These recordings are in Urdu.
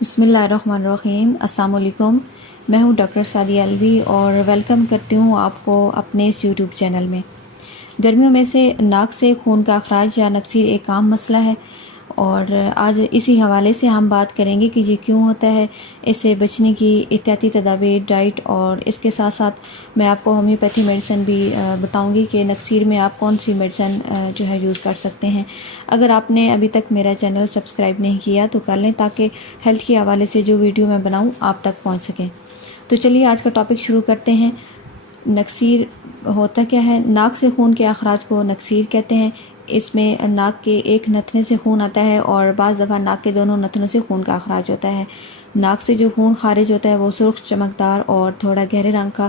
بسم اللہ الرحمن الرحیم۔ السلام علیکم، میں ہوں ڈاکٹر سعدیہ الوی اور ویلکم کرتی ہوں آپ کو اپنے اس یوٹیوب چینل میں۔ گرمیوں میں سے ناک سے خون کا اخراج یا نکسیر ایک عام مسئلہ ہے، اور آج اسی حوالے سے ہم بات کریں گے کہ یہ کیوں ہوتا ہے، اس سے بچنے کی احتیاطی تدابیر، ڈائٹ، اور اس کے ساتھ ساتھ میں آپ کو ہومیوپیتھی میڈیسن بھی بتاؤں گی کہ نکسیر میں آپ کون سی میڈیسن جو ہے یوز کر سکتے ہیں۔ اگر آپ نے ابھی تک میرا چینل سبسکرائب نہیں کیا تو کر لیں تاکہ ہیلتھ کے حوالے سے جو ویڈیو میں بناؤں آپ تک پہنچ سکیں۔ تو چلیے آج کا ٹاپک شروع کرتے ہیں۔ نکسیر ہوتا کیا ہے؟ ناک سے خون کے اخراج کو نکسیر کہتے ہیں۔ اس میں ناک کے ایک نتنے سے خون آتا ہے اور بعض دفعہ ناک کے دونوں نتنوں سے خون کا اخراج ہوتا ہے۔ ناک سے جو خون خارج ہوتا ہے وہ سرخ، چمکدار اور تھوڑا گہرے رنگ کا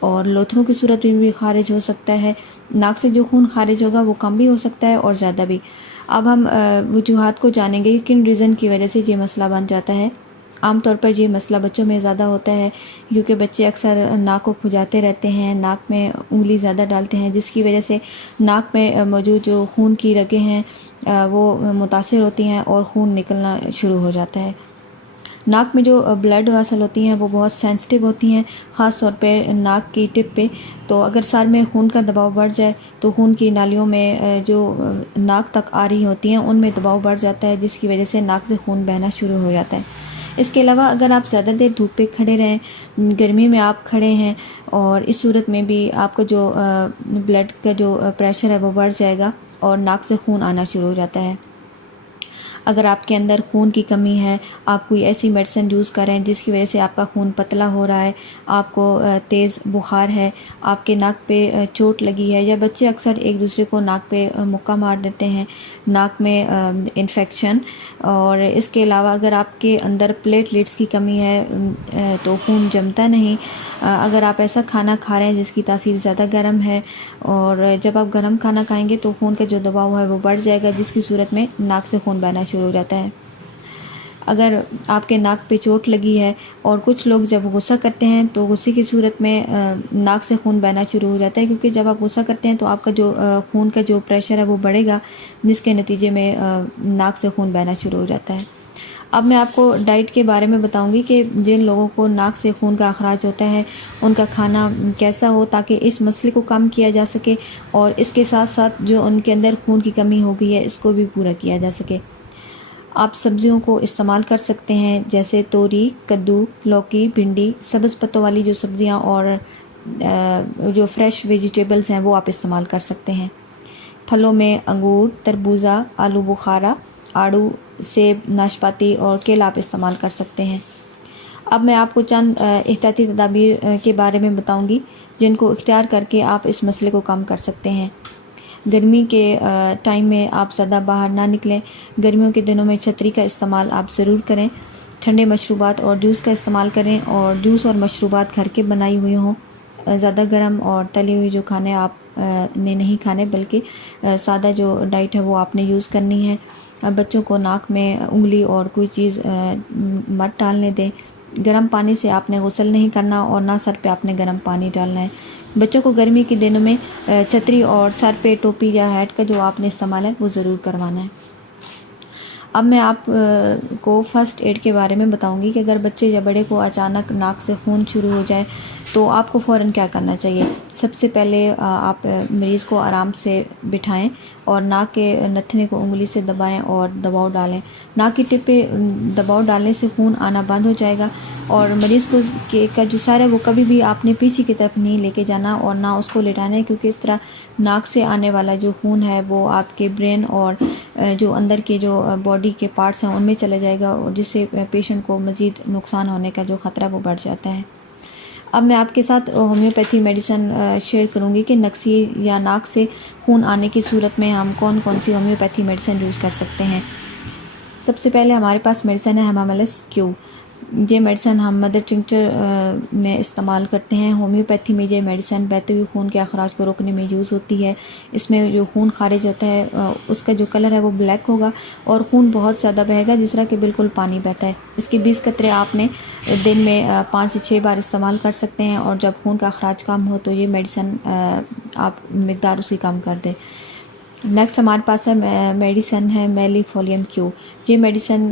اور لوتھڑوں کی صورت میں بھی خارج ہو سکتا ہے۔ ناک سے جو خون خارج ہوگا وہ کم بھی ہو سکتا ہے اور زیادہ بھی۔ اب ہم وجوہات کو جانیں گے کہ کن ریزن کی وجہ سے یہ مسئلہ بن جاتا ہے۔ عام طور پر یہ مسئلہ بچوں میں زیادہ ہوتا ہے کیونکہ بچے اکثر ناک کو کھجاتے رہتے ہیں، ناک میں انگلی زیادہ ڈالتے ہیں، جس کی وجہ سے ناک میں موجود جو خون کی رگیں ہیں وہ متاثر ہوتی ہیں اور خون نکلنا شروع ہو جاتا ہے۔ ناک میں جو بلڈ ویسل ہوتی ہیں وہ بہت سینسٹیو ہوتی ہیں، خاص طور پہ ناک کی ٹپ پہ۔ تو اگر سر میں خون کا دباؤ بڑھ جائے تو خون کی نالیوں میں جو ناک تک آ رہی ہوتی ہیں ان میں دباؤ بڑھ جاتا ہے، جس کی وجہ سے ناک سے خون بہنا شروع ہو جاتا ہے۔ اس کے علاوہ اگر آپ زیادہ دیر دھوپ پہ کھڑے رہیں، گرمی میں آپ کھڑے ہیں، اور اس صورت میں بھی آپ کا جو بلڈ کا جو پریشر ہے وہ بڑھ جائے گا اور ناک سے خون آنا شروع ہو جاتا ہے۔ اگر آپ کے اندر خون کی کمی ہے، آپ کوئی ایسی میڈیسن یوز کریں جس کی وجہ سے آپ کا خون پتلا ہو رہا ہے، آپ کو تیز بخار ہے، آپ کے ناک پہ چوٹ لگی ہے، یا بچے اکثر ایک دوسرے کو ناک پہ مکہ مار دیتے ہیں، ناک میں انفیکشن، اور اس کے علاوہ اگر آپ کے اندر پلیٹلیٹس کی کمی ہے تو خون جمتا نہیں، اگر آپ ایسا کھانا کھا رہے ہیں جس کی تاثیر زیادہ گرم ہے، اور جب آپ گرم کھانا کھائیں گے تو خون کا جو دباؤ ہے وہ بڑھ جائے گا، جس کی صورت میں ناک سے خون بہنا شروع ہو جاتا ہے۔ اگر آپ کے ناک پہ چوٹ لگی ہے، اور کچھ لوگ جب غصہ کرتے ہیں تو غصے کی صورت میں ناک سے خون بہنا شروع ہو جاتا ہے، کیونکہ جب آپ غصہ کرتے ہیں تو آپ کا جو خون کا جو پریشر ہے وہ بڑھے گا، جس کے نتیجے میں ناک سے خون بہنا شروع ہو جاتا ہے۔ اب میں آپ کو ڈائٹ کے بارے میں بتاؤں گی کہ جن لوگوں کو ناک سے خون کا اخراج ہوتا ہے ان کا کھانا کیسا ہو تاکہ اس مسئلے کو کم کیا جا سکے، اور اس کے ساتھ ساتھ جو ان کے اندر خون کی کمی ہو گئی ہے اس کو بھی پورا کیا جا سکے۔ آپ سبزیوں کو استعمال کر سکتے ہیں، جیسے توری، کدو، لوکی، بھنڈی، سبز پتوں والی جو سبزیاں اور جو فریش ویجیٹیبلز ہیں وہ آپ استعمال کر سکتے ہیں۔ پھلوں میں انگور، تربوزہ، آلو بخارا، آڑو، سیب، ناشپاتی اور کیلا آپ استعمال کر سکتے ہیں۔ اب میں آپ کو چند احتیاطی تدابیر کے بارے میں بتاؤں گی جن کو اختیار کر کے آپ اس مسئلے کو کم کر سکتے ہیں۔ گرمی کے ٹائم میں آپ زیادہ باہر نہ نکلیں۔ گرمیوں کے دنوں میں چھتری کا استعمال آپ ضرور کریں۔ ٹھنڈے مشروبات اور جوس کا استعمال کریں، اور جوس اور مشروبات گھر کے بنائی ہوئی ہوں۔ زیادہ گرم اور تلی ہوئی جو کھانے آپ نے نہیں کھانے، بلکہ سادہ جو ڈائٹ ہے وہ آپ نے یوز کرنی ہے۔ بچوں کو ناک میں انگلی اور کوئی چیز مت ڈالنے دیں۔ گرم پانی سے آپ نے غسل نہیں کرنا اور نہ سر پہ آپ نے گرم پانی ڈالنا ہے۔ بچوں کو گرمی کے دنوں میں چھتری اور سر پہ ٹوپی یا ہیٹ کا جو آپ نے استعمال ہے وہ ضرور کروانا ہے۔ اب میں آپ کو فرسٹ ایڈ کے بارے میں بتاؤں گی کہ اگر بچے یا بڑے کو اچانک ناک سے خون شروع ہو جائے تو آپ کو فوراً کیا کرنا چاہیے۔ سب سے پہلے آپ مریض کو آرام سے بٹھائیں اور ناک کے نتھنے کو انگلی سے دبائیں اور دباؤ ڈالیں۔ ناک کی ٹپ پہ دباؤ ڈالنے سے خون آنا بند ہو جائے گا، اور مریض کو کا جو سر ہے وہ کبھی بھی آپ نے پیچھے کی طرف نہیں لے کے جانا اور نہ اس کو لٹانا ہے، کیونکہ اس طرح ناک سے آنے والا جو خون ہے وہ آپ کے برین اور جو اندر کے جو باڈی کے پارٹس ہیں ان میں چلا جائے گا، اور جس سے پیشنٹ کو مزید نقصان ہونے کا جو خطرہ وہ بڑھ جاتا ہے۔ اب میں آپ کے ساتھ ہومیوپیتھی میڈیسن شیئر کروں گی کہ نکسیر یا ناک سے خون آنے کی صورت میں ہم کون کون سی ہومیوپیتھی میڈیسن یوز کر سکتے ہیں۔ سب سے پہلے ہمارے پاس میڈیسن ہے ہماملس کیو۔ یہ میڈیسن ہم مدر ٹنکچر میں استعمال کرتے ہیں۔ ہومیوپیتھی میں یہ میڈیسن بہتے ہوئے خون کے اخراج کو روکنے میں یوز ہوتی ہے۔ اس میں جو خون خارج ہوتا ہے اس کا جو کلر ہے وہ بلیک ہوگا، اور خون بہت زیادہ بہے گا، جس طرح کہ بالکل پانی بہتا ہے۔ اس کے 20 قطرے آپ نے دن میں 5 سے 6 بار استعمال کر سکتے ہیں، اور جب خون کا اخراج کم ہو تو یہ میڈیسن آپ مقدار اس کی کم کر دیں۔ نیکسٹ ہمارے پاس ہے میڈیسن ہے میلی فولیم کیو. یہ میڈیسن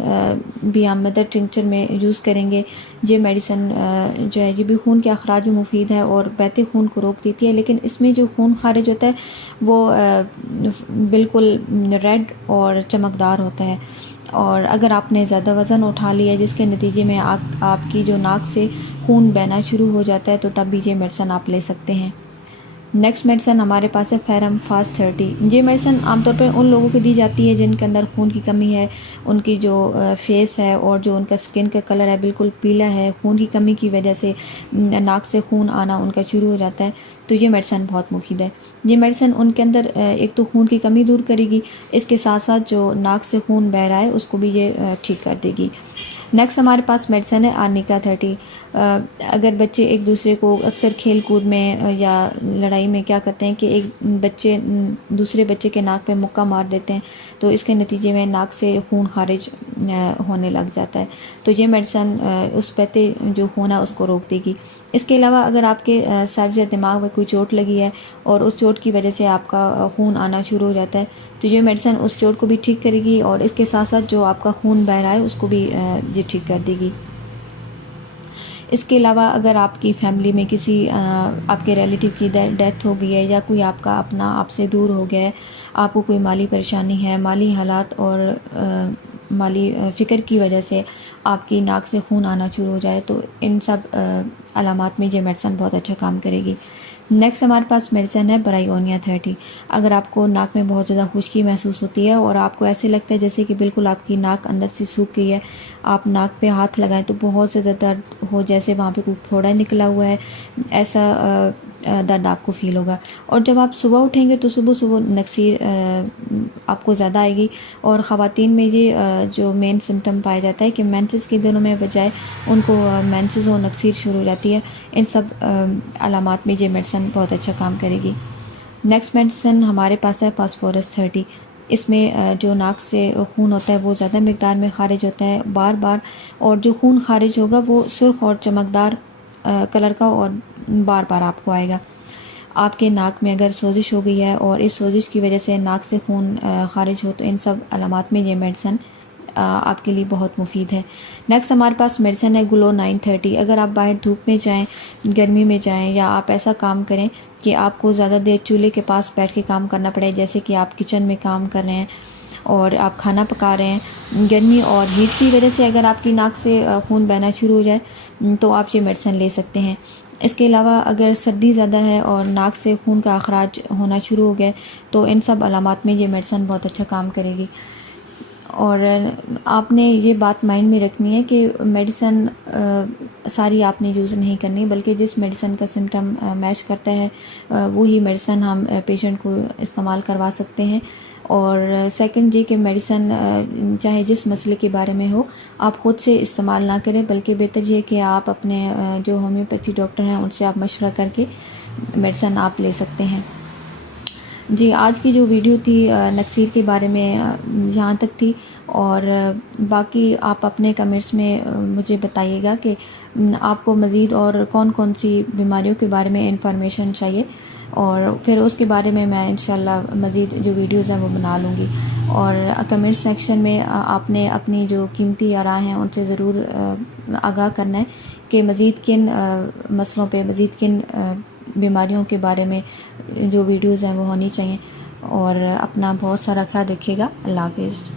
بھی ہم مدر ٹنکچر میں یوز کریں گے. یہ میڈیسن جو ہے یہ بھی خون کے اخراج میں مفید ہے اور بہتے خون کو روک دیتی ہے، لیکن اس میں جو خون خارج ہوتا ہے وہ بالکل ریڈ اور چمکدار ہوتا ہے. اور اگر آپ نے زیادہ وزن اٹھا لیا جس کے نتیجے میں آپ کی جو ناک سے خون بہنا شروع ہو جاتا ہے تو تب بھی یہ میڈیسن آپ لے سکتے ہیں. نیکسٹ میڈیسن ہمارے پاس ہے فیرم فاسٹ 30. یہ میڈیسن عام طور پہ ان لوگوں کو دی جاتی ہے جن کے اندر خون کی کمی ہے، ان کی جو فیس ہے اور جو ان کا سکن کا کلر ہے بالکل پیلا ہے، خون کی کمی کی وجہ سے ناک سے خون آنا ان کا شروع ہو جاتا ہے، تو یہ میڈیسن بہت مفید ہے. یہ میڈیسن ان کے اندر ایک تو خون کی کمی دور کرے گی، اس کے ساتھ ساتھ جو ناک سے خون بہہ رہا ہے اس کو بھی یہ ٹھیک کر دے گی. نیکسٹ ہمارے پاس میڈیسن ہے آرنیکا 30. اگر بچے ایک دوسرے کو اکثر کھیل کود میں یا لڑائی میں کیا کرتے ہیں کہ ایک بچے دوسرے بچے کے ناک پہ مکہ مار دیتے ہیں تو اس کے نتیجے میں ناک سے خون خارج ہونے لگ جاتا ہے، تو یہ میڈیسن اس بہتے جو خون ہے اس کو روک دے گی. اس کے علاوہ اگر آپ کے سر یا دماغ میں کوئی چوٹ لگی ہے اور اس چوٹ کی وجہ سے آپ کا خون آنا شروع ہو جاتا ہے تو یہ میڈیسن اس چوٹ کو بھی ٹھیک کرے گی اور اس کے ساتھ ساتھ جو آپ کا خون بہہ رہا ہے اس کو بھی یہ ٹھیک کر دے گی. اس کے علاوہ اگر آپ کی فیملی میں کسی آپ کے ریلیٹیو کی ڈیتھ ہو گئی ہے یا کوئی آپ کا اپنا آپ سے دور ہو گیا ہے، آپ کو کوئی مالی پریشانی ہے، مالی حالات اور مالی فکر کی وجہ سے آپ کی ناک سے خون آنا شروع ہو جائے تو ان سب علامات میں یہ میڈیسن بہت اچھا کام کرے گی. نیکسٹ ہمارے پاس میڈیسن ہے برائیونیا 30. اگر آپ کو ناک میں بہت زیادہ خشکی محسوس ہوتی ہے اور آپ کو ایسے لگتا ہے جیسے کہ بالکل آپ کی ناک اندر سے سوکھ گئی ہے، آپ ناک پہ ہاتھ لگائیں تو بہت زیادہ درد ہو، جیسے وہاں پہ کوئی پھوڑا نکلا ہوا ہے، ایسا درد آپ کو فیل ہوگا. اور جب آپ صبح اٹھیں گے تو صبح صبح نکسیر آپ کو زیادہ آئے گی. اور خواتین میں یہ جو مین سمٹم پایا جاتا ہے کہ مینسز کے دنوں میں بجائے ان کو مینسز اور نکسیر شروع ہو جاتی ہے. ان سب علامات میں یہ میڈیسن بہت اچھا کام کرے گی. نیکسٹ میڈیسن ہمارے پاس ہے فاسفورس 30. اس میں جو ناک سے خون ہوتا ہے وہ زیادہ مقدار میں خارج ہوتا ہے بار بار، اور جو خون خارج ہوگا وہ سرخ اور چمکدار کلر کا اور بار بار آپ کو آئے گا. آپ کے ناک میں اگر سوزش ہو گئی ہے اور اس سوزش کی وجہ سے ناک سے خون خارج ہو تو ان سب علامات میں یہ میڈیسن آپ کے لیے بہت مفید ہے. نیکسٹ ہمارے پاس میڈیسن ہے گلو 930. اگر آپ باہر دھوپ میں جائیں، گرمی میں جائیں یا آپ ایسا کام کریں کہ آپ کو زیادہ دیر چولہے کے پاس بیٹھ کے کام کرنا پڑے، جیسے کہ آپ کچن میں کام کر رہے ہیں اور آپ کھانا پکا رہے ہیں، گرمی اور ہیٹ کی وجہ سے اگر آپ کی ناک سے خون بہنا شروع ہو جائے تو آپ یہ میڈیسن لے سکتے ہیں. اس کے علاوہ اگر سردی زیادہ ہے اور ناک سے خون کا اخراج ہونا شروع ہو گیا تو ان سب علامات میں یہ میڈیسن بہت اچھا کام کرے گی. اور آپ نے یہ بات مائنڈ میں رکھنی ہے کہ میڈیسن ساری آپ نے یوز نہیں کرنی، بلکہ جس میڈیسن کا سمٹم میچ کرتا ہے وہی میڈیسن ہم پیشنٹ کو استعمال کروا سکتے ہیں. اور سیکنڈ یہ کہ میڈیسن چاہے جس مسئلے کے بارے میں ہو آپ خود سے استعمال نہ کریں، بلکہ بہتر یہ کہ آپ اپنے جو ہومیوپیتھی ڈاکٹر ہیں ان سے آپ مشورہ کر کے میڈیسن آپ لے سکتے ہیں. جی آج کی جو ویڈیو تھی نکسیر کے بارے میں یہاں تک تھی، اور باقی آپ اپنے کمنٹس میں مجھے بتائیے گا کہ آپ کو مزید اور کون کون سی بیماریوں کے بارے میں انفارمیشن چاہیے، اور پھر اس کے بارے میں انشاءاللہ مزید جو ویڈیوز ہیں وہ بنا لوں گی. اور کمنٹ سیکشن میں آپ نے اپنی جو قیمتی آراء ہیں ان سے ضرور آگاہ کرنا ہے کہ مزید کن مسئلوں پہ، مزید کن بیماریوں کے بارے میں جو ویڈیوز ہیں وہ ہونی چاہیے. اور اپنا بہت سارا خیال رکھیے گا. اللہ حافظ.